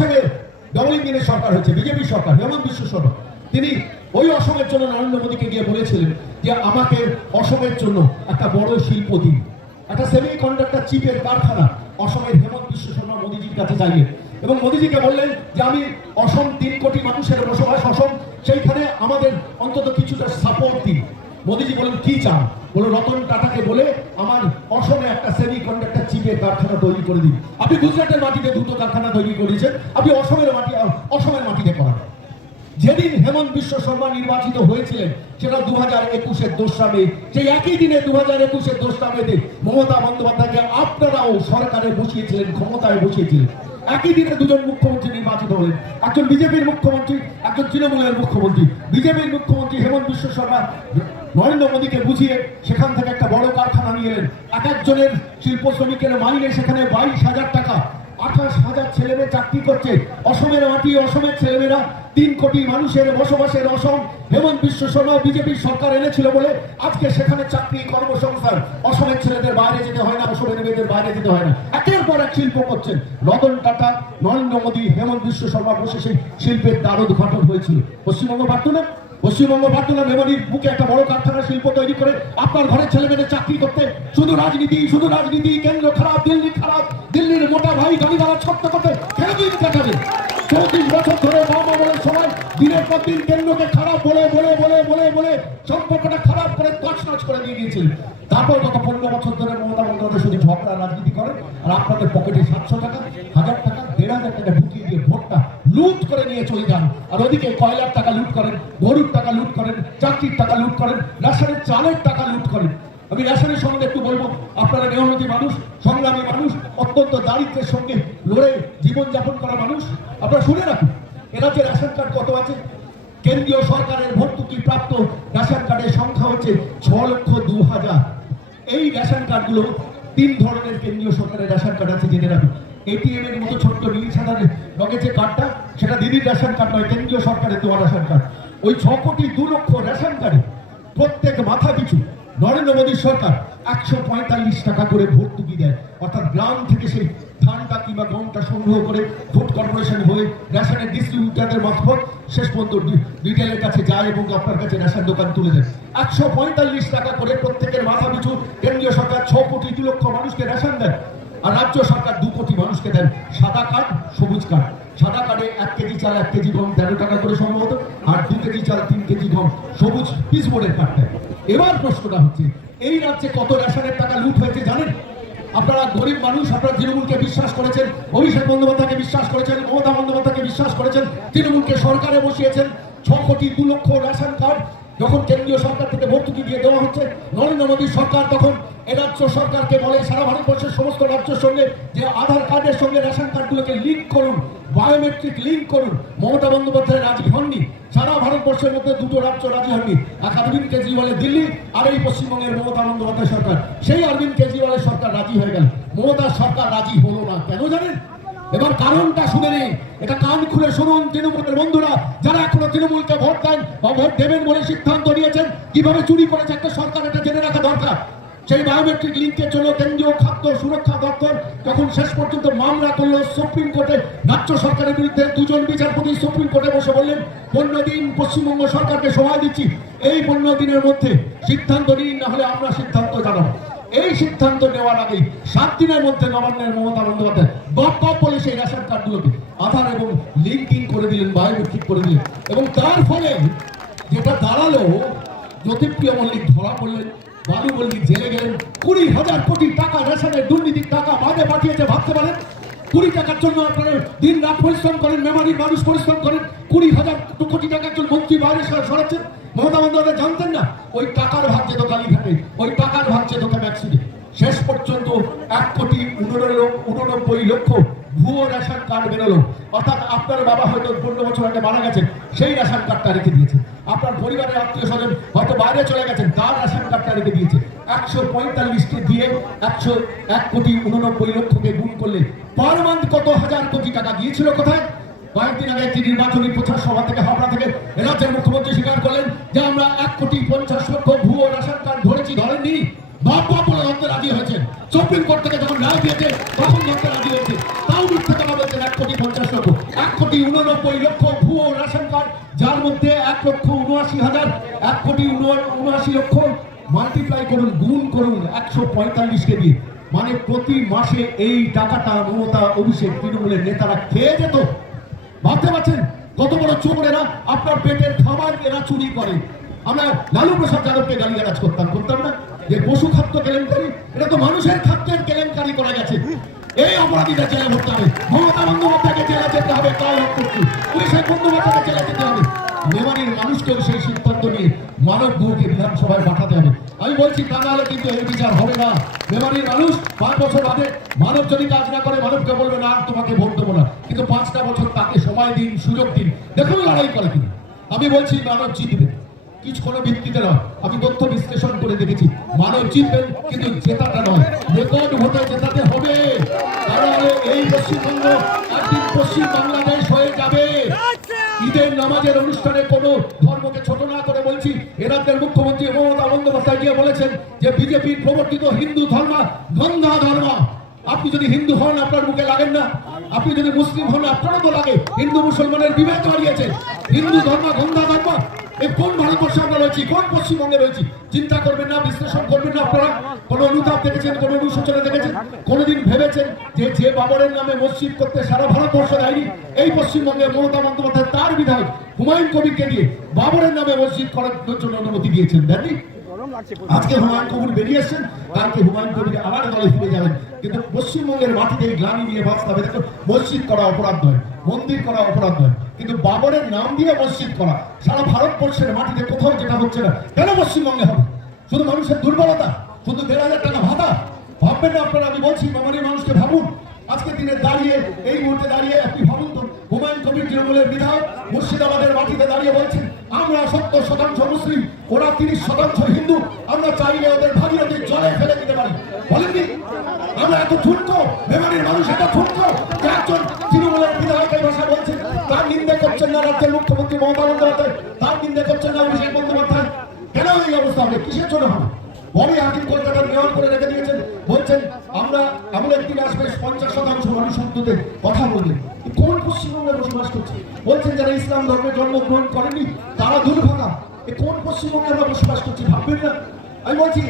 আসামে ডবল ইঞ্জিনের সরকার হয়েছে, বিজেপি সরকার, হেমন্ত বিশ্ব শর্মা। তিনি ওই অসমের জন্য নরেন্দ্র মোদীকে গিয়ে বলেছিলেন যে আমাকে অসমের জন্য একটা বড় শিল্প দিন, একটা সেমি কন্ডাক্টর চিপের কারখানা অসমের হেমন্ত বিশ্ব শর্মা মোদীজির কাছে চাইলেন এবং মোদীজিকে বললেন যে আমি অসম 3 কোটি মানুষের বসবাস অসম, সেইখানে আমাদের অন্তত কিছুটা সাপোর্ট দিন। মোদীজি বলেন কি চান? বলো রতন টাটাকে বলে আমার অসমে একটা সেমি কন্ডাক্টর চিপের কারখানা তৈরি করে দিন। আপনি গুজরাটের মাটিতে 2টো কারখানা তৈরি করেছেন, আপনি অসমের মাটিতে করান। যেদিন হেমন্ত বিশ্ব শর্মা নির্বাচিত হয়েছিলেন সেটা 2021-এর 2রা মে, সেই একই দিনে 2021-এর 2রা মেতে মমতা বন্দ্যোপাধ্যায়কে আপনারাও সরকারে বসিয়েছিলেন, ক্ষমতায় বসিয়েছিলেন। একই দিনে দুজন মুখ্যমন্ত্রী নির্বাচিত হলেন, একজন বিজেপির মুখ্যমন্ত্রী, একজন তৃণমূলের মুখ্যমন্ত্রী। বিজেপির মুখ্যমন্ত্রী হেমন্ত বিশ্ব শর্মা নরেন্দ্র মোদীকে বুঝিয়ে সেখান থেকে একটা বড় কারখানা নিয়ে এলেন। এক একজনের শিল্প শ্রমিকের মাইনে সেখানে 22,000 টাকা, 28,000 ছেলেমেয়ে চাকরি করছে। অসমের মাটি, অসমের ছেলেমেয়েরা, 3 কোটি মানুষের বসবাসের অসম হেমন্ত বিশ্ব শর্মা বিজেপির সরকার এনেছিল বলে আজকে সেখানে চাকরি, কর্মসংস্থান, অসমের ছেলেদের বাইরে যেতে হয় না, অসমের মেয়েদের বাইরে যেতে হয় না। একের পর এক শিল্প করছেন রতন টাটা, নরেন্দ্র মোদী, হেমন্ত বিশ্ব শর্মা বসে সেই শিল্পের দ্বার উদ্ঘাটন হয়েছিল। পশ্চিমবঙ্গ পারত না? পশ্চিমবঙ্গ পারত না মেমোরির বুকে একটা বড় কারখানা শিল্প তৈরি করে আপনার ঘরের ছেলেমেয়েদের চাকরি করতে? শুধু রাজনীতি, কেন্দ্র খারাপ, দিল্লি খারাপ, দিল্লির মোটা ভাই গাড়িওয়ালা ছোট্ট করতে দিন কাটাবে। 34 বছর ধরে মহামলের সময় দিনের পর দিন কেন্দ্রকে খারাপ বলে সম্পর্কটা খারাপ করে তছনছ করে দিয়ে দিয়েছিল। তারপর গত 15 বছর ধরে মমতা বন্দ্যোপাধ্যায় শুধু ঝগড়া রাজনীতি করেন আর আপনাদের পকেটে 700 টাকা, 1000 টাকা, 1,500 টাকা ঢুকিয়ে দিয়ে ভোটটা লুট করে নিয়ে চলে যান। আর ওদিকে কয়লার টাকা লুট করেন, গরুর টাকা লুট করেন, চাকরির টাকা লুট করেন, রেশনের চালের টাকা লুট করেন। আমি রেশনের সম্বন্ধে একটু বলবো, আপনারা মেহনতি মানুষ, সংগ্রামী মানুষ, অত্যন্ত দারিদ্রের সঙ্গে লড়ে জীবনযাপন করা মানুষ, আপনারা শুনে রাখুন এরাজ্যে রেশন কার্ড কত আছে। কেন্দ্রীয় সরকারের ভর্তুকি প্রাপ্ত রেশন কার্ডের সংখ্যা হচ্ছে 6,02,000। এই রেশন কার্ডগুলো 3 ধরনের কেন্দ্রীয় সরকারের রেশন কার্ড আছে, জেনে রাখুন। এটিএম এর মতো ছোট্ট নীল সাদার রঙে যে কার্ডটা, সেটা দিদির রেশন কার্ড নয়, কেন্দ্রীয় সরকারের দেওয়া রেশন কার্ড। ওই 6,02,00,000 রেশন কার্ডে প্রত্যেক মাথা পিছু নরেন্দ্র মোদীর সরকার 145 টাকা করে ভর্তুকি দেয়। অর্থাৎ গ্রাম থেকে সেই ধানটা কিংবা গমটা সংগ্রহ করে ফুড কর্পোরেশন হয়ে রেশনের ডিস্ট্রিবিউটারদের মারফত শেষ পর্যন্ত রিটেলের কাছে যায় এবং আপনার কাছে রেশন দোকান তুলে দেয়। 145 টাকা করে প্রত্যেকের মাথা পিছু কেন্দ্রীয় সরকার 6,02,00,000 মানুষকে রেশন দেন। আর রাজ্য সরকার 2 কোটি মানুষকে দেন সাদা কার্ড, সবুজ কার্ড। সাদা কার্ডে 1 কেজি চাল, 1 কেজি গম 13 টাকা করে সম্ভবত, আর 2 কেজি চাল, 3 কেজি গম সবুজ পিস বোর্ডের কার্ডটা। এবার প্রশ্নটা হচ্ছে এই রাজ্যে কত রেশনের টাকা লুট হয়েছে জানেন? আপনারা গরিব মানুষ, আপনারা তৃণমূলকে বিশ্বাস করেছেন, অভিষেক বন্দ্যোপাধ্যায়কে বিশ্বাস করেছেন, মমতা বন্দ্যোপাধ্যায়কে বিশ্বাস করেছেন, তৃণমূলকে সরকারে বসিয়েছেন। 6,02,00,000 রেশন কার্ড যখন কেন্দ্রীয় সরকার থেকে ভর্তুকি দিয়ে দেওয়া হচ্ছে, নরেন্দ্র মোদীর সরকার তখন রাজ্য সরকারকে বলে সারা ভারতবর্ষের সমস্ত রাজ্যের সঙ্গে যে আধার কার্ডের সঙ্গে রেশন কার্ডগুলোকে লিঙ্ক করুন, বায়োমেট্রিক লিঙ্ক করুন। মমতা বন্দ্যোপাধ্যায় রাজি হননি। সারা ভারতবর্ষের মধ্যে 2টো রাজ্য রাজি হননি, এক অরবিন্দ কেজরিওয়ালের দিল্লি আর এই পশ্চিমবঙ্গের মমতা বন্দ্যোপাধ্যায় সরকার। সেই অরবিন্দ কেজরিওয়ালের সরকার রাজি হয়ে গেল, মমতার সরকার রাজি হলো না। কেন জানেন? এবার কারণটা শুনে নেই, এটা কান খুলে শুনুন তৃণমূলের বন্ধুরা, যারা এখনো তৃণমূলকে ভোট দেন বা ভোট দেবেন বলে সিদ্ধান্ত নিয়েছেন। কিভাবে চুরি করেছে একটা সরকার, এটা জেনে রাখা দরকার। সেই বায়োমেট্রিক লিঙ্কের জন্য কেন্দ্রীয় খাদ্য সুরক্ষা দপ্তর যখন শেষ পর্যন্ত মামলা করলো সুপ্রিম কোর্টে, রাজ্য সরকারের বিরুদ্ধে 2 জন বিচারপতি সুপ্রিম কোর্টে বসে বললেন 15 দিন পশ্চিমবঙ্গ সরকারকে সময় দিচ্ছি, এই 15 দিনের মধ্যে সিদ্ধান্ত নিন, না হলে আমরা সিদ্ধান্ত জানাবো। এই সিদ্ধান্ত নেওয়ার আগেই 7 দিনের মধ্যে নবান্নের মমতা বন্দ্যোপাধ্যায় বাপ বলে সেই রেশন কার্ডগুলোকে আধার এবং লিঙ্কিং করে দিলেন, বায়োমেট্রিক করে দিলেন। এবং তার ফলে যেটা দাঁড়ালো, জ্যোতিপ্রিয় মল্লিক ধরা পড়লেন, বালু মল্লিক জেলে গেলেন। 20,000 কোটি টাকা রেশনের দুর্নীতির টাকা বাইরে পাঠিয়েছে, ভাবতে পারেন? 20 টাকার জন্য আপনারা দিন রাত পরিশ্রম করেন, মেমারির মানুষ পরিশ্রম করেন। 20,000 কোটি টাকা একজন মন্ত্রী বাইরে সরাচ্ছেন। মমতা বন্দ্যোপাধ্যায় জানতেন না ওই টাকার ভাগ যেত কালীঘাটে, ওই টাকার ভাগ যেত ম্যাক্সিডে। শেষ পর্যন্ত 1,89,00,000 ভুয়ো রেশন কার্ড বেরোলো। অর্থাৎ আপনার বাবা হয়তো 15 বছর আগে মারা গেছেন, সেই রেশন কার্ডটা রেখে দিয়েছে। আপনার পরিবারের আত্মীয় স্বজন হয়তো বাইরে চলে গেছেন, তার রেশন কার্ডটা রেখে দিয়েছে। 145কে দিয়ে 1,89,00,000 গুণ করলে পার মান্থ কত হাজার কোটি টাকা গিয়েছিল কোথায়? কয়েকদিন আগে একটি নির্বাচনী প্রচার সভা থেকে হাওড়া থেকে রাজ্যের মুখ্যমন্ত্রী স্বীকার করলেন যে আমরা 1,50,00,000 ভুয়ো রেশন কার্ড ধরেছি। ধরেননি, বাপ বলে ধরতে রাজি হয়েছেন। সুপ্রিম কোর্ট থেকে যখন রায় দিয়েছে তখন ধরতে রাজি হয়েছে, তাও মিথ্যে কথা বলছেন। 1,50,00,000 1,89,00,000 ভুয়ো রেশন কার্ড, যার মধ্যে 1,79,000 1,79,00,000 মাল্টিপ্লাই করুন, গুণ করুন 145 দিয়ে, মানে প্রতি মাসে এই টাকাটা মমতা, অভিষেক, তৃণমূলের নেতারা খেয়ে যেত। ভাবতে পারছেন কত বড় চোরেরা? আপনার পেটের খাবার এরা চুরি করে। আমরা লালু প্রসাদ যাদবকে গালিগালাজ করতাম না যে পশু খাদ্য কেলেঙ্কারি, এটা তো মানুষের খাদ্যের কেলেঙ্কারি করা গেছে। এই অপরাধীরা জেলে ভরতে হবে, মমতা বন্দ্যোপাধ্যায়কে জেলে যেতে হবে, পুলিশের বন্দ্যোপাধ্যায়কে জেলে যেতে হবে। মেমারির মানুষকেও সেই সিদ্ধান্ত নিয়ে মানব গুহকে বিধানসভায় পাঠাতে হবে। আমি বলছি তা নাহলে কিন্তু এই বিচার হবে না। মেমারির মানুষ 5 বছর বাদে মানব যদি কাজ না করে, মানবকে বলবে না তোমাকে ভোট দেবো না, কিন্তু 5টা বছর তাকে সময় দিন, সুযোগ দিন, দেখুন লড়াই করে কিনা। আমি বলছি মানব জিতবে, কিছু কোনো ভিত্তিতে নয়। আমি তথ্য বিশ্লেষণ করে দেখেছি, মানব জিতবেন, কিন্তু জেতাটা নয়, রেকর্ড ভোটে জেতাতে হবে। তাহলে এই পশ্চিমবঙ্গ একদিন পশ্চিম বাংলাদেশ হয়ে যাবে। ঈদের নামাজের অনুষ্ঠানে কোনো ধর্মকে ছোট না করে বলছি, এ রাজ্যের মুখ্যমন্ত্রী মমতা বন্দ্যোপাধ্যায় গিয়ে বলেছেন যে বিজেপির প্রবর্তিত হিন্দু ধর্ম গন্ধা ধর্ম। আপনি যদি হিন্দু হন আপনার মুখে লাগেন না, আপনি যদি মুসলিম হন আপনারও তো লাগে। হিন্দু মুসলমানের বিভেদ বাড়িয়েছে, হিন্দু ধর্ম গন্ধা ধর্ম। এই কোন ভারতবর্ষে আমরা রয়েছি, কোন পশ্চিমবঙ্গে রয়েছি? চিন্তা করবেন না, বিশ্লেষণ করবেন না। আপনারা কোন অনুতাপ দেখেছেন, কোন অনুশোচনা দেখেছেন? কোনদিন ভেবেছেন যে বাবরের নামে মসজিদ করতে সারা ভারতবর্ষ দেয়নি? এই পশ্চিমবঙ্গে মমতা বন্দ্যোপাধ্যায় তার বিধায়ক হুমায়ুন কবিরকে দিয়ে বাবরের নামে মসজিদ করার জন্য অনুমতি দিয়েছেন, দেননি? আজকে হুমায়ুন কবির বেরিয়ে এসেছেন, কালকে হুমায়ুন কবির আবার দলে ফিরে যাবেন। কিন্তু পশ্চিমবঙ্গের মাটিতে গ্লানি নিয়ে বাঁচতে হবে। দেখো, মসজিদ করা অপরাধ নয়, মন্দির করা অপরাধ নয়, কিন্তু বাবরের নাম দিয়ে মসজিদ করা সারা ভারতবর্ষের মাটিতে কোথাও যেটা হচ্ছে না, কেন পশ্চিমবঙ্গে হবে? শুধু মানুষের দুর্বলতা, শুধু 1,500 টাকা ভাতা? ভাববেন না আপনারা। আমি বলছি মেমারির মানুষকে ভাবুন। আজকে দিনে দাঁড়িয়ে, এই মুহূর্তে দাঁড়িয়ে আপনি ভাবুন তো, হুমায়ুন কবির তৃণমূলের বিধায়ক মুর্শিদাবাদের মাটিতে দাঁড়িয়ে বলছেন আমরা 70% মুসলিম, ওরা 30% হিন্দু, আমরা চাইলে ওদের ভাগীরথী জলে ফেলে দিতে পারি। বলেননি? আমরা এত ঠুনকো, মেমারির মানুষ এত ঠুনকো যে একজন তৃণমূলের বিধায়ক এই ভাষা বলছেন। তার নিন্দা করছেন না রাজ্যের মুখ্যমন্ত্রী মমতা বন্দ্যোপাধ্যায়, তার নিন্দা করছেন না অভিষেক বন্দ্যোপাধ্যায়। কেন এই অবস্থা হবে? কিসের জন্য হবে? বড় হাকিম কলকাতার মেয়র করে রেখে দিয়েছেন, বলছেন আমরা এমন একদিন আসবে 50% মানুষ উর্দুতে কথা বলবে। কোন পশ্চিমবঙ্গে বসবাস করছে? বলছেন যারা ইসলাম ধর্মে জন্মগ্রহণ করেনি তারা দুর্ভাগা। কোন পশ্চিমবঙ্গে আমরা বসবাস করছি ভাববেন না? আমি বলছি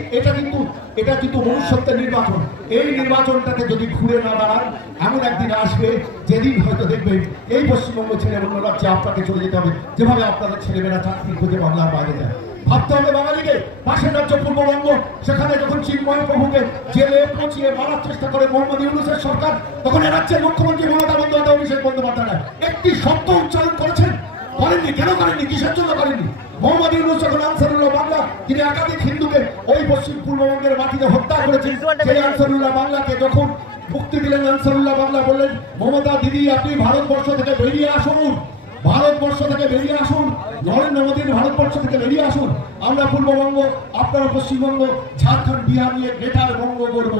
এটা কিন্তু মনুষ্যত্বের নির্বাচন। এই নির্বাচনটাকে যদি ঘুরে না দাঁড়ান, এমন একদিন আসবে যেদিন হয়তো দেখবেন এই পশ্চিমবঙ্গ ছেড়ে অন্য রাজ্যে আপনাকে চলে যেতে হবে, যেভাবে আপনাদের ছেলেমেয়েরা চাকরি খুঁজে বাংলার বাইরে যায়। ভাবতে হবে বাঙালিকে। পাশের রাজ্য পূর্ববঙ্গ, সেখানে যখন চিন্ময় প্রভুকে জেলে পচিয়ে মারার চেষ্টা করে মোহাম্মদ ইউনূসের সরকার, তখন এ রাজ্যের মুখ্যমন্ত্রী মমতা বন্দ্যোপাধ্যায়, অভিষেক বন্দ্যোপাধ্যায় একটি শব্দ উচ্চারণ করেছেন? করেননি। কেন করেননি? কিসের জন্য করেননি? মোহাম্মদ ইউনূস যখন আনসারুল্লাহ বাংলা, তিনি একাধিক হিন্দুকে ওই পশ্চিম পূর্ববঙ্গের মাটিতে হত্যা করেছেন, সেই আনসারুল্লাহ বাংলাকে যখন মুক্তি দিলেন, আনসারুল্লাহ বাংলা বললেন মমতা দিদি আপনি ভারতবর্ষ থেকে বেরিয়ে আসুন, ভারতবর্ষ থেকে বেরিয়ে আসুন, নরেন্দ্র মোদীর ভারতবর্ষ থেকে বেরিয়ে আসুন। আমরা পূর্ববঙ্গ, আপনারা পশ্চিমবঙ্গ, ঝাড়খণ্ড, বিহার নিয়ে গ্রেটার বঙ্গ করব।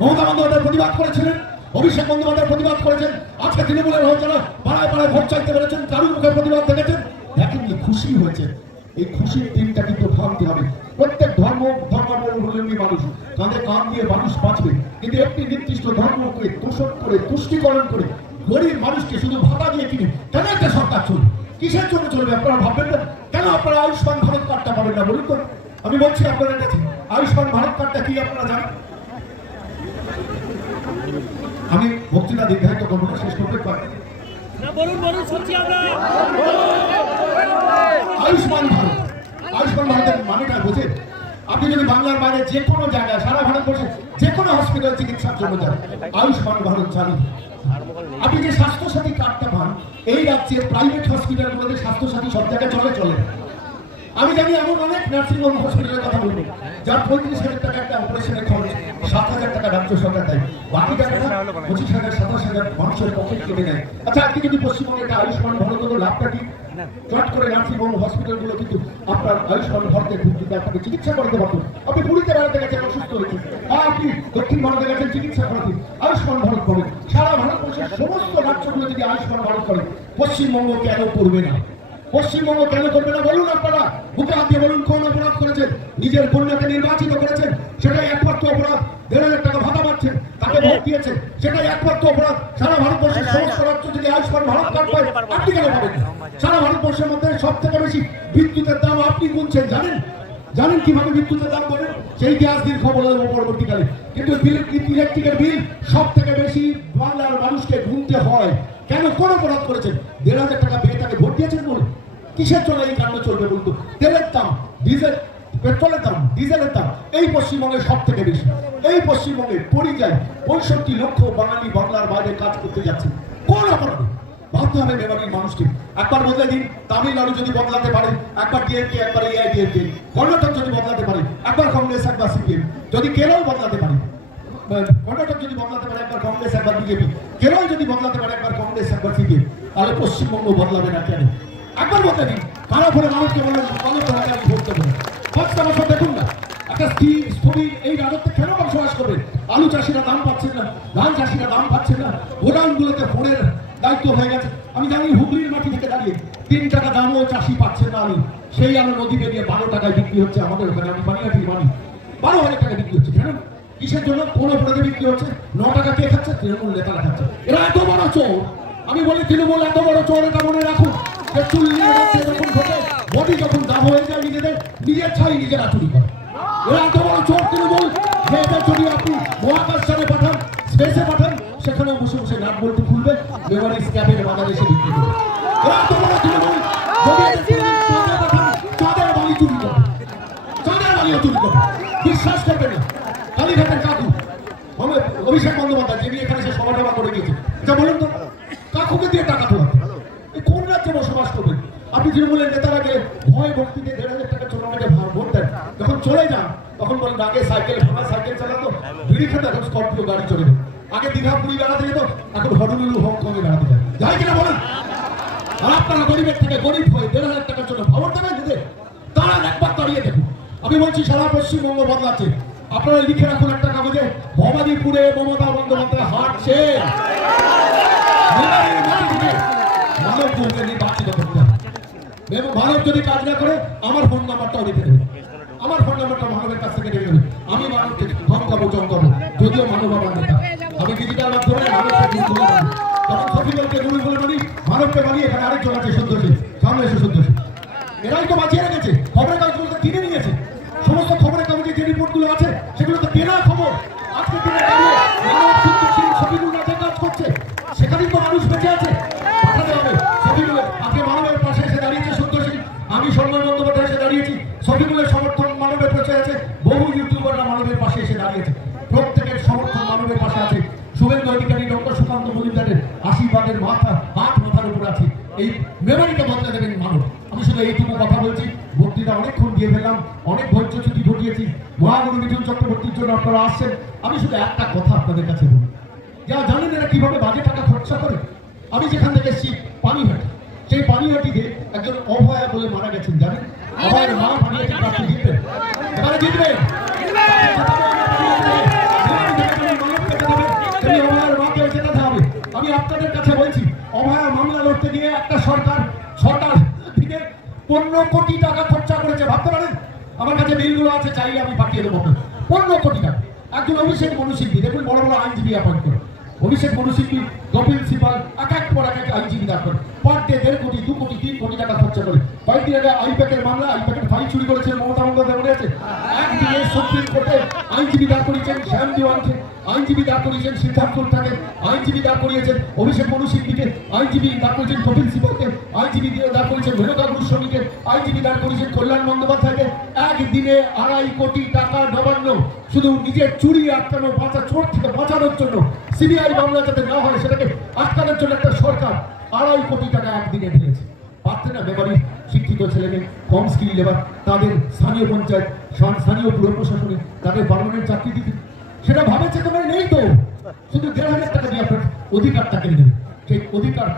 মমতা বন্দ্যোপাধ্যায় প্রতিবাদ করেছিলেন, অভিষেক বন্দ্যোপাধ্যায় প্রতিবাদ করেছেন। আজকে তৃণমূলের হয়েছে না, পাড়ায় পাড়ায় ভোট চাইতে পেরেছেন, কারুর মুখে প্রতিবাদ দেখেছেন? দেখেননি, খুশি হয়েছে। এই খুশির দিনটা কিন্তু ভাবতে হবে। প্রত্যেক ধর্মাবলম্বী মানুষ কাঁধে কাঁধ দিয়ে মানুষ বাঁচবে, কিন্তু একটি নির্দিষ্ট ধর্মকে দোষণ করে, তুষ্টিকরণ করে গরিব মানুষকে শুধু ভাতা দিয়ে কিনে কেন একটা সরকার চলবে? কিসের জন্য চলবে আপনারা ভাববেন না? কেন আপনারা আয়ুষ্মান ভারত কার্ডটা পাবেন না বলুন তো? আমি বলছি আপনাদের কাছে, আয়ুষ্মান ভারত কার্ডটা কি আপনারা জানেন? আমি বক্তৃতা দীর্ঘায়িত করবো না, শেষ করতে পারি। আয়ুষ্মান ভারত, আয়ুষ্মান ভারতের মানেটা বোঝেন? আপনি যদি বাংলার বাইরে যে কোনো জায়গায়, সারা ভারতবর্ষে যে কোনো হসপিটাল চিকিৎসার জন্য যান, আয়ুষ্মান ভারত চালু। আপনি যে স্বাস্থ্যসাথী কার্ডটা পান, এই রাজ্যের প্রাইভেট হসপিটালগুলোতে স্বাস্থ্যসাথী সব জায়গায় চলে। আমি জানি এমন অনেক নার্সিংহোম হসপিটালের কথা বলবো যার 35,000 টাকা একটা অপারেশনের খরচ, 7,000 টাকা রাজ্য সরকার দেয়, বাকি টাকাটা 25,000, 27,000 মানুষের পকেট কেটে নেয়। আচ্ছা, আজকে যদি পশ্চিমবঙ্গে একটা আয়ুষ্মান ভারত হলো, লাভটা কি? চট করে নার্সিংহোম হসপিটালগুলো কিন্তু আপনার আয়ুষ্মান ভারতের ভিত্তিতে আপনাকে চিকিৎসা করতে পারতো। আপনি পুরীতে বেড়াতে গেছেন, অসুস্থ হয়েছে, আপনি দক্ষিণ ভারতে গেছেন চিকিৎসা করাতে, আয়ুষ্মান ভারত পাবেন। সারা ভারতবর্ষের সমস্ত রাজ্যগুলো যদি আয়ুষ্মান ভারত করে, পশ্চিমবঙ্গ কেন করবে না? পশ্চিমবঙ্গ কেন করবে না বলুন? আপনারা বুকে হাত দিয়ে বলুন কোন অপরাধ করেছেন? নিজের কন্যাকে নির্বাচিত করেছেন, সেটাই একমাত্র অপরাধ। 1,500 টাকা ভাতা পাচ্ছেন, তাকে ভোট দিয়েছেন, সেটাই একমাত্র অপরাধ। সারা ভারতবর্ষের সমস্ত রাজ্য যদি আয়ুষ্মান আয়ুষ্মান ভারত কার্ড পায়, আপনি কেন পাবেন না? সারা ভারতবর্ষের মধ্যে সব থেকে বেশি বিদ্যুতের দাম আপনি গুনছেন, জানেন কিভাবে বিদ্যুতের দাম বলেন? সেই গ্যাস দিন খবর দেবো পরবর্তীকালে। কিন্তু ইলেকট্রিকের বিল সব থেকে বেশি বাংলার মানুষকে গুনতে হয়। কেন? কোন অপরাধ করেছেন? 1,500 টাকা পেয়ে তাকে ভোট দিয়েছেন বলে? কিসের জন্য এই কাণ্ড চলবে বলতো? তেলের দাম, ডিজেল, পেট্রোলের দাম, ডিজেলের দাম এই পশ্চিমবঙ্গে সব থেকে বেশি। এই পশ্চিমবঙ্গে পরিযায়ী 65 লক্ষ বাঙালি বাংলার বাইরে কাজ করতে যাচ্ছে। কোন অপরাধে? ভাবতে হবে মেমারির মানুষকে। একবার বদলে দিন, তামিলনাড়ু যদি বদলাতে পারে, একবার ডিএমকে, একবার এআইডিএমকে। কর্ণাটক যদি বদলাতে পারে, একবার কংগ্রেস, একবার সিপিএম। যদি কেরল বদলাতে পারে, কর্ণাটক যদি বদলাতে পারে, একবার কংগ্রেস, একবার বিজেপি। কেরল যদি বদলাতে পারে, একবার কংগ্রেস, একবার সিপিএম। তাহলে পশ্চিমবঙ্গ বদলাবে না কেন? একবার বদলে দিন। খারাপ হলে মানুষকে বলেন ভোট দেবেন। বছর দেখুন না, একটা স্থবির এই রাজত্বে কেন বসবাস করবে? আলু চাষিরা দাম পাচ্ছেন না, ধান চাষিরা দাম পাচ্ছেন না, গোডাউনগুলোতে ফোনের দায়িত্ব হয়ে গেছে। আমি জানি হুগলির মাটি থেকে দাঁড়িয়ে 3 টাকা দামও চাষি পাচ্ছেন না আলু। সেই আলু নদী পেরিয়ে 12 টাকায় বিক্রি হচ্ছে আমাদের ওখানে। আমি বানিয়াটি মানি 12,000 টাকা বিক্রি হচ্ছে। কেন? কিসের জন্য? কোন অপরাধে বিক্রি হচ্ছে? 9 টাকা কে খাচ্ছে? তৃণমূল নেতারা খাচ্ছে। এরা এত বড় চোর। আমি বলি তৃণমূল এত বড় চোর, এটা মনে রাখুন। বডি যখন দাম হয়ে যায় নিজের ছাই নিজেরা চুরি করে। এরা এত বড় চোর তৃণমূল যে এদের যদি আপনি মহাকাশযানে পাঠান, স্পেসে পাঠান, সেখানেও বসে বসে নাট বল্টু খুলবে, মেমারি স্ক্যাপের বাংলাদেশে বিক্রি করবে। এরা এত বড় তৃণমূল, চাঁদের বালি চুরি করবে, চাঁদের বালিও চুরি করবে। বিশ্বাস করবে না। কালীঘাটের কাকু অভিষেক বন্দ্যোপাধ্যায় যিনি এখানে সে সভা টভা করে গিয়েছে, যা বলুন তো, কাকুকে দিয়ে টাকা তোলাতে কোন রাজ্যে বসবাস করবেন? আপনি তৃণমূলের নেতারা গেলে ভয় ভক্তিতে 1,500 টাকা চলে আমাকে ভোট দেন, যখন চলে যান তখন বলেন আগে সাইকেল, ভাঙা সাইকেল চালাতো, বিড়ি খেতে, এখন স্করপিও গাড়ি চলে। আগে দীঘা পুরী বেড়াতে যেত, এখন হনুলুলু হংকংয়ে বেড়াতে যায়। যাই কিনা বলেন? আর আপনারা গরিবের থেকে গরিব হয়ে 1,500 টাকার জন্য ভোট দেবেন দিতে? তারা একবার দাঁড়িয়ে দেখুন। আমি বলছি সারা পশ্চিমবঙ্গ বদলাচ্ছে। আপনারা লিখে রাখুন একটা কাগজে, ভবানীপুরে মমতা বন্দ্যোপাধ্যায় হাঁটছে। মানব যদি কাজ না করে আমার ফোন নাম্বারটাও রেখে দেবে, আমার ফোন নাম্বারটা মানবের কাছ থেকে রেখে দেবে। আমি মানবকে ধমকাবো, চমকাবো, যদিও মানব আমার নেতা। আমি ডিজিটাল মাধ্যমে মানবকে গুরু বলে মানি, তখন সফিকুলকে গুরু বলে মানি, মানবকে মানি। এখানে আরেকজন আছে সদ্যশী, সামনে এসে সদ্যশী। এরাই তো বাঁচিয়ে রেখেছে, খবরের কাগজগুলোতে কিনে নিয়েছে। সমস্ত খবরের কাগজে যে রিপোর্টগুলো আছে সেগুলো তো কেনা খবর। আজকে দিনে দাঁড়িয়ে সফিকুল না যে কাজ করছে সেখানেই তো মানুষ বেঁচে আছে। পাঠাতে হবে সফিকুল। আজকে মানবের পাশে এসে দাঁড়িয়েছে সত্যশীল, আমি সন্মান বন্দ্যোপাধ্যায় এসে দাঁড়িয়েছি। সফিকুলের সমর্থন মানবের পাশে আছে, বহু ইউটিউবাররা মানবের পাশে এসে দাঁড়িয়েছে। প্রত্যেকের সমর্থন মানবের পাশে আছে। শুভেন্দু অধিকারী, ডক্টর সুকান্ত মজুমদারের আশীর্বাদের হাত মাথার উপর আছে। এই মেমারিকে বদলে দেবেন মানব। আমি শুধু এইটুকু কথা বলছি। বক্তৃতা অনেকক্ষণ দিয়ে ফেললাম, অনেক ধৈর্যচ্যুতি ঘটিয়েছি। মহাগুরু মিঠুন চক্রবর্তীর জন্য আপনারা আসছেন। আমি শুধু একটা কথা আপনাদের কাছে বলি, যারা জানেন এরা কিভাবে বাজে টাকা খরচা করে। আমি যেখান থেকে এসেছি পানিহাটি, সেই পানিহাটিতে একজন অভয়া বলে মারা গেছেন, জানেন? অভয়ের মা পানিহাটি প্রার্থী জিতবেন, এবারে জিতবেন। অভয়ের মাকে জেতাতে হবে। আমি আপনাদের কাছে বলছি, অভয়া মামলা লড়তে গিয়ে একটা সরকার থেকে 15 কোটি টাকা খরচা করেছে। ভাবতে পারেন? আমার কাছে বিলগুলো আছে, চাইলে আমি পাঠিয়ে দেবো। 15 কোটি টাকা। একজন অভিষেক মনুশিল্পী, দেখুন বড় বড় আইনজীবী অ্যাপয়েন্ট করে। অভিষেক মনুশিল্পী, কপিল সিপাল, এক পর এক আইনজীবী দাঁড় করে। পার ডে 1.5 কোটি, 2 কোটি, 3 কোটি টাকা খরচা করে। কয়েকদিন আগে আইপ্যাকের মামলা, আইপ্যাকের ফাইল চুরি করেছেন মমতা বন্দ্যোপাধ্যায়, মনে আছে? একদিনে সুপ্রিম কোর্টে আইনজীবী দাঁড় করিয়েছেন শ্যাম দিওয়ানকে, আইনজীবী দাঁড় করিয়েছেন সিদ্ধার্থকে, আইনজীবী দাঁড় করিয়েছেন অভিষেক মনুশিল্পীকে, আইনজীবী দাঁড় করেছেন কপিল সিপালকে, আইনজীবী দাঁড় করেছেন মেনকা গোস্বামীকে, আইনজীবী দাঁড় করেছেন কল্যাণ বন্দ্যোপাধ্যায়কে। একদিনে 2.5 কোটি টাকা নবান্ন শুধু নিজের চুরি আটকানো, চোর থেকে বাঁচানোর জন্য, সিবিআই মামলা যাতে না হয় সেটাকে আটকানোর জন্য একটা সরকার 2.5 কোটি টাকা একদিনে ঢেলেছে। পারতে না মেমারির শিক্ষিত ছেলেমেয়ে, কম স্কিল লেবার, তাদের স্থানীয় পঞ্চায়েত, স্থানীয় পুর প্রশাসনে তাদের পার্মানেন্ট চাকরি দিতে? সেটা ভাবেছে তোমার নেই তো, শুধু 1,500 টাকা দিয়ে আপনার অধিকারটা কেড়ে নেবে। সেই অধিকার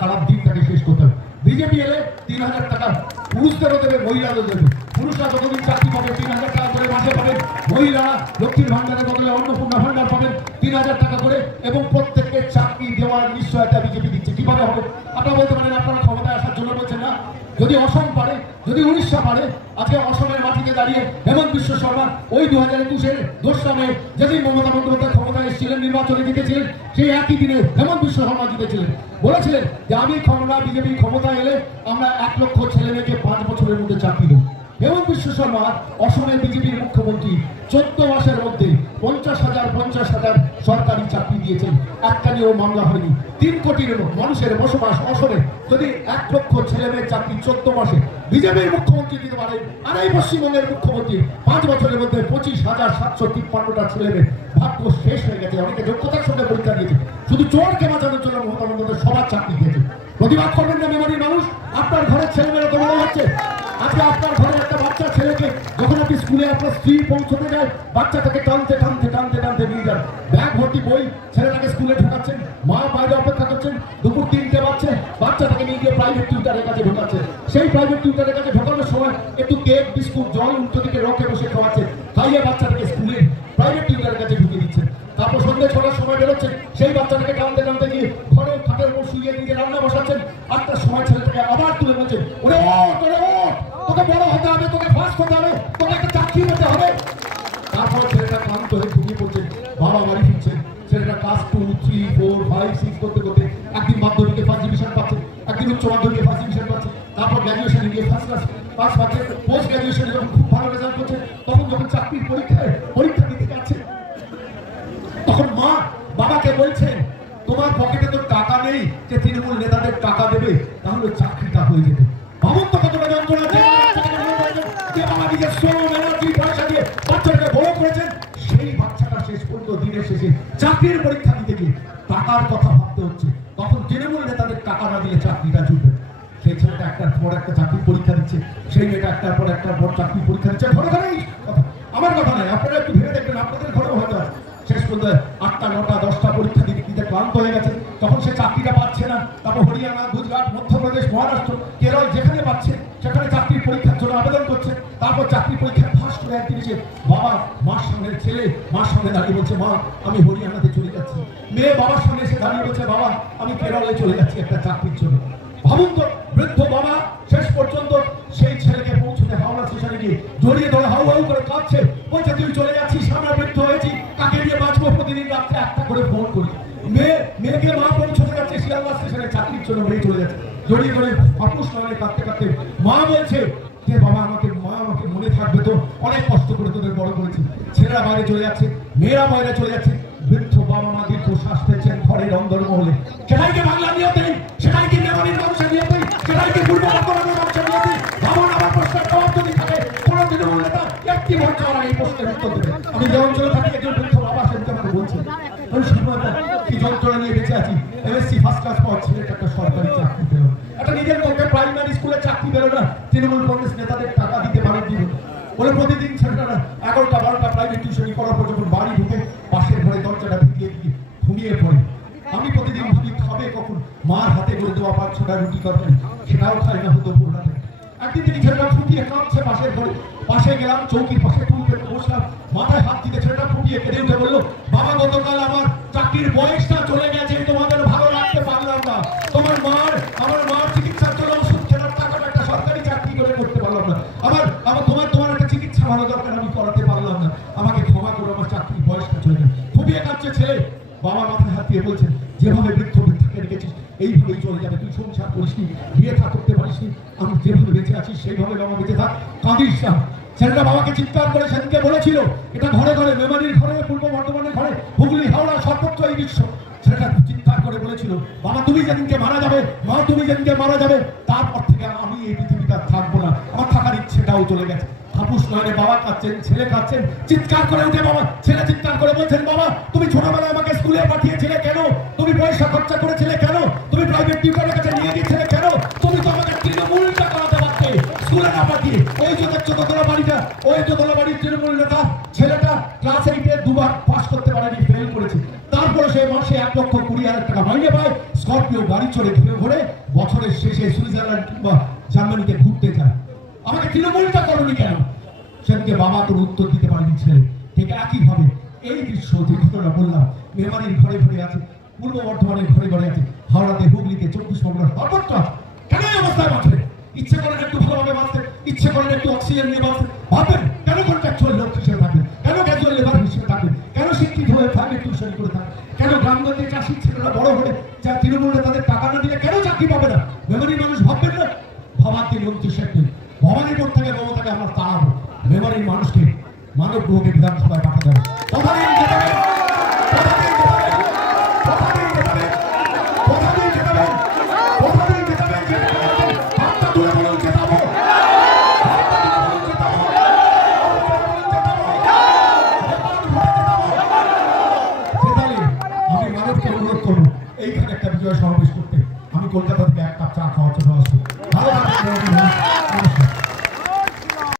খারাপ দিকটাকে শেষ করতে হবে। বিজেপি এলে 3,000 টাকা পুরুষদেরও দেবে, মহিলাদেরও দেবে। পুরুষরা যতদিন চাকরি পাবে 3,000 টাকা করে মাসে পাবেন, মহিলারা লক্ষ্মীর ভান্ডারের বদলে অন্নপূর্ণা ভান্ডার পাবেন 3,000 টাকা করে, এবং প্রত্যেককে চাকরি দেওয়ার নিশ্চয়তা বিজেপি দিচ্ছে। কিভাবে হবে? আপনারা বলতে পারেন আপনারা ক্ষমতায় আসার জন্য বলছেন না। যদি অসম পারে, যদি উড়িষ্যা পারে, আজকে অসমের মাটিতে দাঁড়িয়ে হেমন্ত বিশ্ব শর্মা ওই 2021-এর 2রা মে যেদিন মমতা বন্দ্যোপাধ্যায় ক্ষমতায় এসেছিলেন নির্বাচনে জিতেছিলেন, সেই একই দিনে হেমন্ত বিশ্ব শর্মা জিতেছিলেন, বলেছিলেন যে আমি বিজেপি ক্ষমতায় এলে আমরা 1 লক্ষ ছেলে মেয়েকে 5 বছরের মধ্যে চাকরি দেব। হেমন্ত বিশ্ব শর্মা অসমের বিজেপির মুখ্যমন্ত্রী 14 মাসের মধ্যে 50,000 সরকারি চাকরি দিয়েছেন, একটা নিয়েও মামলা হয়নি। 3 কোটির মানুষের বসবাস অসমে, যদি 1 লক্ষ ছেলে মেয়ের চাকরি 14 মাসে বিজেপির মুখ্যমন্ত্রী দিতে পারেন, আর এই পশ্চিমবঙ্গের মুখ্যমন্ত্রী 5 বছরের মধ্যে 25,753টা ছেলে মেয়ে, ভাগ্য শেষ হয়ে গেছে। অনেকে যোগ্যতার সঙ্গে পরীক্ষা দিয়েছে, শুধু চোরকে বাঁচানোর জন্য মমতা বন্দ্যোপাধ্যায় সবার চাকরি দিয়েছে। প্রতিবাদ করবেন না মেমারির মানুষ? আপনার ঘরের ছেলেমেয়েরা তো মনে হচ্ছে আজকে আপনার ঘরে একটা বাচ্চা ছেলেকে যখন আপনি স্কুলে আপনার স্ত্রী পৌঁছতে যায়, বাচ্চাটাকে টানতে টানতে টানতে টানতে নিয়ে যান, ব্যাগ ভর্তি বই, ছেলেটাকে স্কুলে ঢোকাচ্ছেন, মা বাইরে অপেক্ষা করছেন, দুপুর 3টে বাজছে, বাচ্চাটাকে নিয়ে গিয়ে প্রাইভেট টিউটারের কাছে ঢোকাচ্ছেন। সেই প্রাইভেট টিউটারের কাছে ঢোকানোর সময় একটু কেক বিস্কুট জল উল্টো দিকে রকে বসে খাওয়াচ্ছেন, খাইয়ে বাচ্চাটাকে স্কুলে প্রাইভেট টিউটারের কাছে ঢুকিয়ে দিচ্ছেন। তারপর সন্ধ্যে 6টার সময় বেরোচ্ছেন, সেই বাচ্চাটাকে টানতে টানতে গিয়ে ঘরে খাটের উপর শুয়ে নিজে রান্না বসাচ্ছেন। 8টার সময় ছেলেটাকে আবার তুলে বলছেন, ওরে ওঠ, তোকে বড় হতে হবে, তোকে ফার্স্ট হতে হবে, তোকে একটা চাকরি পেতে হবে। তারপর ছেলেটা ক্লান্ত হয়ে ঘুমিয়ে পড়ছেন, বাবা বাড়ি ফিরছেন। ছেলেটা ক্লাস 2, 3, 4, 5, 6 করতে করতে একদিন মাধ্যমিকে ফার্স্ট ডিভিশন পাচ্ছে, একদিন উচ্চ মাধ্যমিকে ফার্স্ট ডিভিশন পাচ্ছে, তারপর গ্র্যাজুয়েশনে গিয়ে ফার্স্ট ক্লাস পাস পাচ্ছে। পোস্ট গ্র্যাজুয়েশনে যখন খুব ভালো রেজাল্ট করছে, তখন যখন চাকরির পরীক্ষা দিতে যাচ্ছে, তখন মা বাবাকে বলছেন, তোমার পকেটে তো টাকা নেই যে তৃণমূল নেতাদের টাকা দেবে, তাহলে চাকরিটা হয়ে যেত। ভাবুন তো কতটা যন্ত্রণা যে বাবা নিজের শ্রম এনার্জি পয়সা দিয়ে বাচ্চাটাকে বড় করেছেন, সেই বাচ্চাটা শেষ পর্যন্ত দিনের শেষে চাকরির পরীক্ষা দিতে গিয়ে টাকার কথা ভাবতে হচ্ছে। তখন তৃণমূল নেতাদের টাকা না দিলে চাকরিটা জুটবে। সেই ছেলেটা একটার পর একটা চাকরির পরীক্ষা দিচ্ছে, সেই মেয়েটা একটার পর চাকরির পরীক্ষা দিচ্ছে। ঘরে ঘরেই কথা, আমার কথা নয়, আপনারা একটু ভেবে দেখবেন, আপনাদের ঘরেও হয়তো আছে। শেষ পর্যন্ত 8টা 9টা 10টা পরীক্ষা দিতে দিতে ক্লান্ত হয়ে গেছে, তখন সে চাকরিটা পাচ্ছে না। তারপর হরিয়ানা, গুজরাট, মধ্যপ্রদেশ, মহারাষ্ট্র, কেরল যেখানে পাচ্ছে সেখানে চাকরির পরীক্ষার জন্য আবেদন করছে। তারপর চাকরি পরীক্ষা ফার্স্ট করে একদিন এসে বাবা মার সামনে, ছেলে মার সামনে দাঁড়িয়ে বলছে, মা আমি হরিয়ানাতে চলে যাচ্ছি। মেয়ে বাবার সামনে এসে দাঁড়িয়ে বলছে, বাবা আমি কেরলে চলে যাচ্ছি একটা চাকরির জন্য। ভাবুন তো, বৃদ্ধ বাবা শেষ পর্যন্ত সেই ছেলেকে পৌঁছতে হাওড়া স্টেশনে গিয়ে জড়িয়ে ধরে হাউ হাউ করে কাঁদছে, বলছে তুই চলে যাচ্ছিস, আমরা বৃদ্ধ হয়েছি, কাকে দিয়ে বাঁচবো, প্রতিদিন রাত্রে একটা করে ফোন করি। মেয়েকে মা পৌঁছতে যাচ্ছে শিয়ালদা স্টেশনে চাকরির জন্য, মেয়ে চলে যাচ্ছে, জড়িয়ে ধরে আপুস নয় কাঁদতে কাঁদতে মা বলছে যে বাবা আমাকে মনে থাকবে তো, অনেক কষ্ট করে তোদের বড় করেছি। ছেলেরা বাইরে চলে যাচ্ছে, মেয়েরা বাইরে চলে যাচ্ছে, বৃদ্ধ বাবা মা দীর্ঘ শ্বাস পেয়েছেন ঘরের অন্দরমহলে। সেটাই কি বাংলা নিয়তি? সেটাই কি মেমারির মানুষের নিয়তি? সেটাই কি পূর্ব বর্ধমানের মানুষের নিয়তি? ভাবুন, আমার প্রশ্নের জবাব যদি থাকে, কোন তৃণমূল নেতা একটি ভোট চাওয়ার এই প্রশ্নের উত্তর দেবে। আমি যে অঞ্চলে থাকি, একজন বৃদ্ধ বাবা সেদিকে আমাকে বলছেন, কি যন্ত্রণা নিয়ে বেঁচে আছি, এমএসসি ফার্স্ট ক্লাস পাওয়া ছেলেটা একটা সরকারি চাকরি পেল, একটা নিজের পক্ষে প্রাইমারি স্কুলে চাকরি পেল না, তৃণমূল কংগ্রেস নেতাদের টাকা দিতে পারেন দিন বলে প্রতিদিন ছেলেটা 11টা 12টা প্রাইভেট টিউশনি করার পর যখন বাড়ি ঢুকে পাশের ঘরে দরজাটা ভিজিয়ে দিয়ে ঘুমিয়ে পড়ে। আমি প্রতিদিন ভাবি খাবে কখন, মার হাতে করে দেওয়া 5-6টা রুটি তরকারি সেটাও খাই না, হতো ভোর রাতে। একদিন দেখি ছেলেটা ফুটিয়ে কাঁদছে পাশের ঘরে, পাশে গেলাম, চৌকির পাশে টুল পেতে বসলাম, মাথায় হাত দিতে ছেলেটা ফুটিয়ে কেঁদে উঠে বললো, বাবা গতকাল আমার চাকরির বয়সটা চলে গেছে, তোমাদের ভালো রাখতে পারলাম না, আমার মার চিকিৎসার জন্য ওষুধ কেনার টাকাটা একটা সরকারি চাকরি করে করতে পারলাম না, তোমার একটা চিকিৎসা ভালো দরকার, আমি করাতে পারলাম না, আমাকে ক্ষমা করো, আমার চাকরির বয়সটা চলে গেছে। ফুটিয়ে কাঁদছে ছেলে, বাবা মাথায় হাত দিয়ে বলছেন, যেভাবে বৃদ্ধকে রেখেছিস এইভাবেই চলে যাবে, তুই সংসার করিসনি, বিয়ে থা করতে পারিসনি, আমি যেভাবে বেঁচে আছি সেইভাবে বাবা বেঁচে থাক, কাঁদিস না। ছেলেটা বাবাকে চিৎকার করে সেদিনকে বলেছিল, এটা ঘরে ঘরে, মেমারির ঘরে, পূর্ব বর্ধমানের ঘরে, হুগলি হাওড়া সর্বত্র এই দৃশ্য। ছেলেটা চিৎকার করে বলেছিল, বাবা তুমি যেদিনকে মারা যাবে, মা তুমি যেদিনকে মারা যাবে, তারপর থেকে আমি এই পৃথিবীটা থাকবো না, আমার থাকার ইচ্ছেটাও চলে গেছে। হাপুস নয়, বাবা কাঁদছেন, ছেলে কাঁদছেন, চিৎকার করে উঠে বাবা, ছেলে চিৎকার করে বলছেন, বাবা তুমি ছোটবেলায় আমাকে স্কুলে পাঠিয়েছিলে কেন, তুমি পয়সা খরচা করেছিলে কেন, তুমি প্রাইভেট টিউটরের কাছে নিয়ে গিয়েছিলে কেন, তুমি তো আমাকে তৃণমূলটা করাতে পারতে স্কুলে না পাঠিয়ে। ওই যে দেখছো দোতলা বাড়িটা, ওই দোতলা বাড়ির তৃণমূল নেতা ছেলেটা ক্লাস 8-এ 2বার পাস করতে পারেনি, ফেল করেছে। তারপরে সে মাসে 1,20,000 টাকা মাইনে পায়, স্করপিও গাড়ি চড়ে ঘুরে বছরের শেষে সুইজারল্যান্ড কিংবা জার্মানিতে ঘুরতে যায়। আমাকে তৃণমূলটা করনি কেন? সেদিকে বাবা তোর উত্তর দিতে পারেনি ছেলে। ঠিক একইভাবে এই দৃশ্য যে ঘটনা বললাম, মেমারির ঘরে ঘরে আছে, পূর্ব বর্ধমানের ঘরে ঘরে আছে, হাওড়াতে, হুগলিতে, 24 পরগনার সর্বত্র আছে। কেন এই অবস্থায় বাঁচবে? ইচ্ছে করেন একটু ভালোভাবে বাঁচতে, ইচ্ছে করেন একটু অক্সিজেন নিয়ে বাঁচতে, ভাববেন কেন কন্ট্রাকচুয়াল লোক হিসেবে থাকবেন, কেন ক্যাজুয়াল লেবার হিসেবে থাকবেন, কেন শিক্ষিত হয়ে প্রাইভেট টিউশন করে থাকবেন, বিধানসভায় পাঠাতে হবে। কথা দিন জেতাবেন, কথা দিন জেতাবেন, কথা দিন জেতাবেন, কথা দিন জেতাবেন, কথা দিন জেতাবেন, হাতটা তুলে বলুন জেতাবো, হাতটা তুলে বলুন জেতাবো, জেতালে আমি মানবকে অনুরোধ করবো এইখানে একটা বিজয় সমাবেশ করতে। আমি কলকাতা থেকে 1 কাপ চা খাওয়ার জন্য আসবো।